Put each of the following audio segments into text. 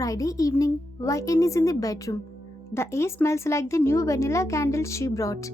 Friday evening, YN is in the bedroom. The air smells like the new vanilla candle she brought.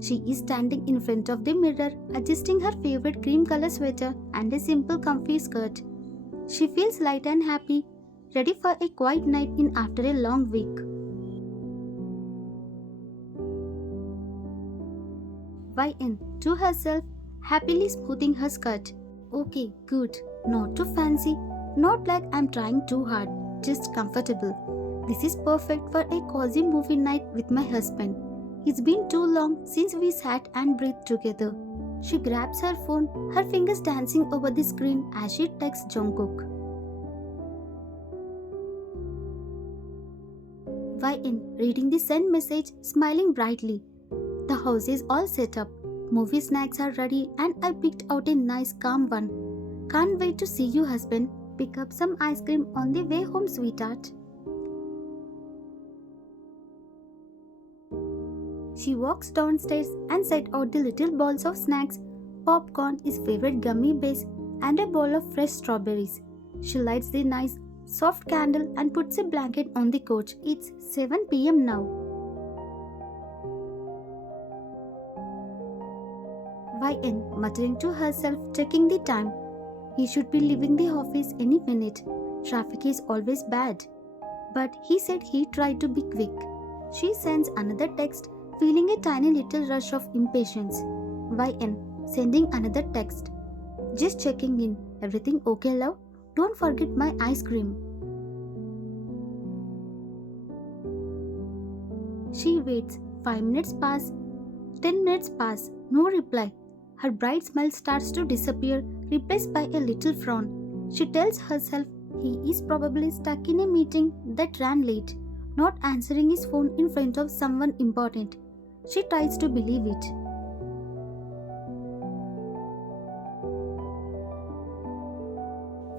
She is standing in front of the mirror, adjusting her favorite cream color sweater and a simple comfy skirt. She feels light and happy, ready for a quiet night in after a long week. YN to herself, happily smoothing her skirt. Okay, good. Not too fancy, not like I'm trying too hard, just comfortable. This is perfect for a cozy movie night with my husband. It's been too long since we sat and breathed together. She grabs her phone, her fingers dancing over the screen as she texts Jungkook. YN reading the sent message, smiling brightly. The house is all set up. Movie snacks are ready and I picked out a nice calm one. Can't wait to see you, husband. Pick up some ice cream on the way home, sweetheart. She walks downstairs and set out the little balls of snacks, popcorn, his favorite gummy bears, and a bowl of fresh strawberries. She lights the nice, soft candle and puts a blanket on the couch. It's 7 p.m. now. YN muttering to herself, checking the time. He should be leaving the office any minute. Traffic is always bad. But he said he tried to be quick. She sends another text, feeling a tiny little rush of impatience. YN sending another text. Just checking in. Everything okay, love? Don't forget my ice cream. She waits. 5 minutes pass. 10 minutes pass. No reply. Her bright smile starts to disappear, replaced by a little frown. She tells herself he is probably stuck in a meeting that ran late, not answering his phone in front of someone important. She tries to believe it.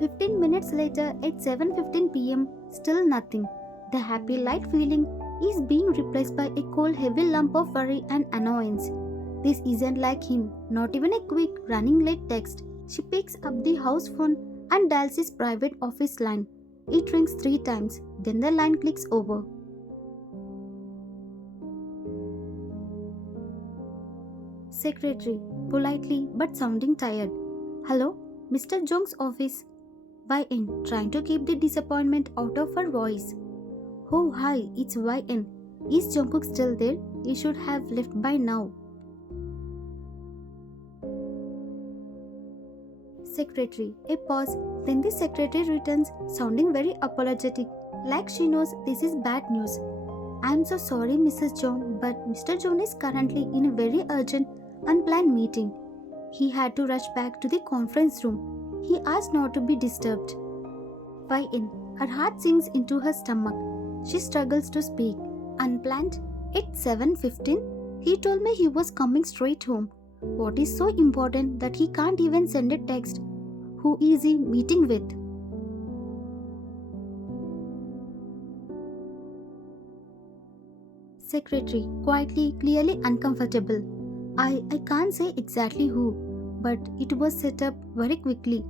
"15 minutes later at 7:15 p.m., still nothing. The happy light feeling is being replaced by a cold heavy lump of worry and annoyance. This isn't like him, not even a quick running late text. She picks up the house phone and dials his private office line. It rings 3 times, then the line clicks over. Secretary, politely but sounding tired. Hello, Mr. Jung's office. YN, trying to keep the disappointment out of her voice. Oh hi, it's YN. Is Jungkook still there? He should have left by now. Secretary, a pause, then the secretary returns, sounding very apologetic, like she knows this is bad news. I'm so sorry, Mrs. John, but Mr. John is currently in a very urgent, unplanned meeting. He had to rush back to the conference room. He asked not to be disturbed. YN, her heart sinks into her stomach. She struggles to speak. Unplanned? At 7:15? He told me he was coming straight home. What is so important that he can't even send a text? Who is he meeting with? Secretary, quietly, clearly uncomfortable. I can't say exactly who, but it was set up very quickly.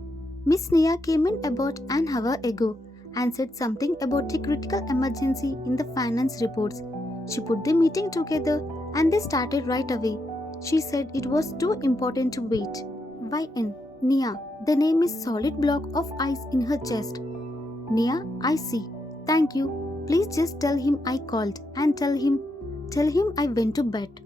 Miss Nia came in about an hour ago and said something about a critical emergency in the finance reports. She put the meeting together and they started right away. She said it was too important to wait. YN, Nia, the name is solid block of ice in her chest. Nia, I see. Thank you. Please just tell him I called and tell him I went to bed.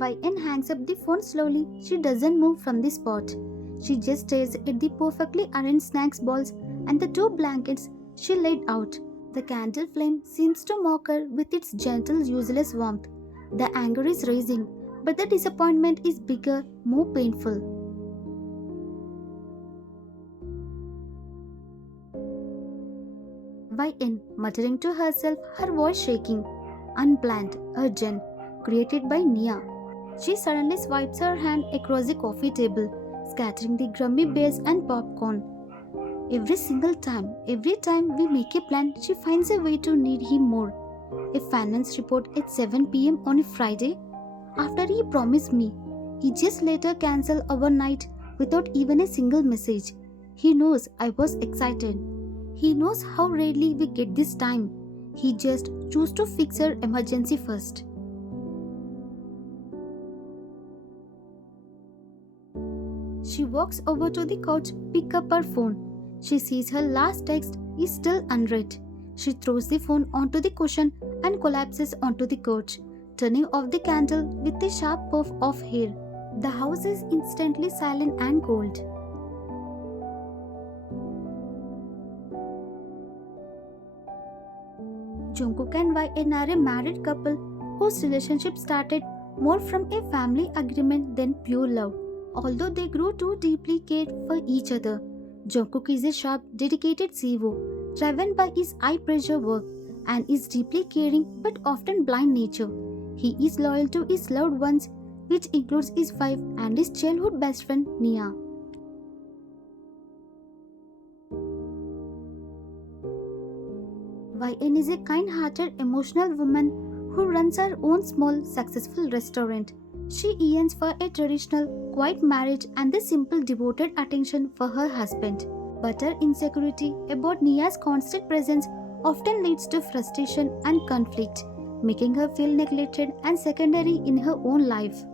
YN hangs up the phone slowly. She doesn't move from the spot. She just stares at the perfectly arranged snacks balls and the 2 blankets she laid out. The candle flame seems to mock her with its gentle, useless warmth. The anger is rising, but the disappointment is bigger, more painful. YN, muttering to herself, her voice shaking. Unplanned, urgent, created by Nia. She suddenly swipes her hand across the coffee table, scattering the gummy bears and popcorn. Every single time, every time we make a plan, she finds a way to need him more. A finance report at 7 p.m. on a Friday? After he promised me, he just let her cancel overnight without even a single message. He knows I was excited. He knows how rarely we get this time. He just chose to fix her emergency first. She walks over to the couch, pick up her phone. She sees her last text is still unread. She throws the phone onto the cushion and collapses onto the couch, turning off the candle with a sharp puff of hair. The house is instantly silent and cold. Jungkook and YN are a married couple whose relationship started more from a family agreement than pure love. Although they grew too deeply cared for each other, Jungkook is a sharp, dedicated CEO, driven by his high-pressure work and his deeply caring but often blind nature. He is loyal to his loved ones, which includes his wife and his childhood best friend Nia. YN is a kind-hearted, emotional woman who runs her own small, successful restaurant. She yearns for a traditional, quiet marriage and the simple, devoted attention for her husband. But her insecurity about Nia's constant presence often leads to frustration and conflict, making her feel neglected and secondary in her own life.